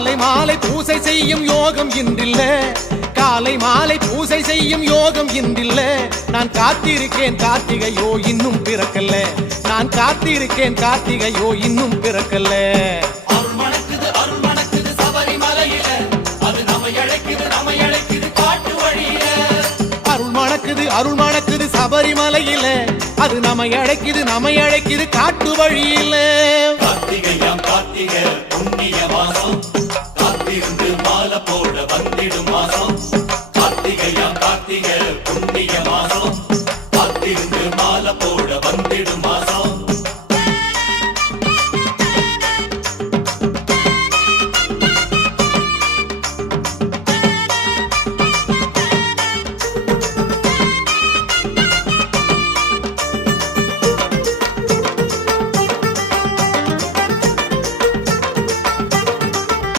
காலை மாலை பூசை செய்யும் யோகம் இன்றில்ல, காலை மாலை பூசை செய்யும் யோகம் இன்றில்ல. நான் காத்திருக்கேன் கார்த்திகையோ இன்னும் பிறக்கல்ல, நான் காத்திருக்கேன் கார்த்திகையோ இன்னும் பிறக்கல்ல. அருள் மணக்குது அருள் மணக்குது சபரிமலையில, அது நம்மை அழைக்குது நம்மை அழைக்குது காட்டு வழியில. அருள் மணக்குது அருள் மணக்குது சபரிமலையில, அது நம்மை அழைக்குது நம்மை அழைக்குது காட்டு வழியில. கார்த்திகையாம் கார்த்திகை புண்ணிய மாசம், காத்திருந்து மாலை போட வந்திடும் மாசம். கார்த்திகையாம் கார்த்திகை புண்ணிய மாசம்.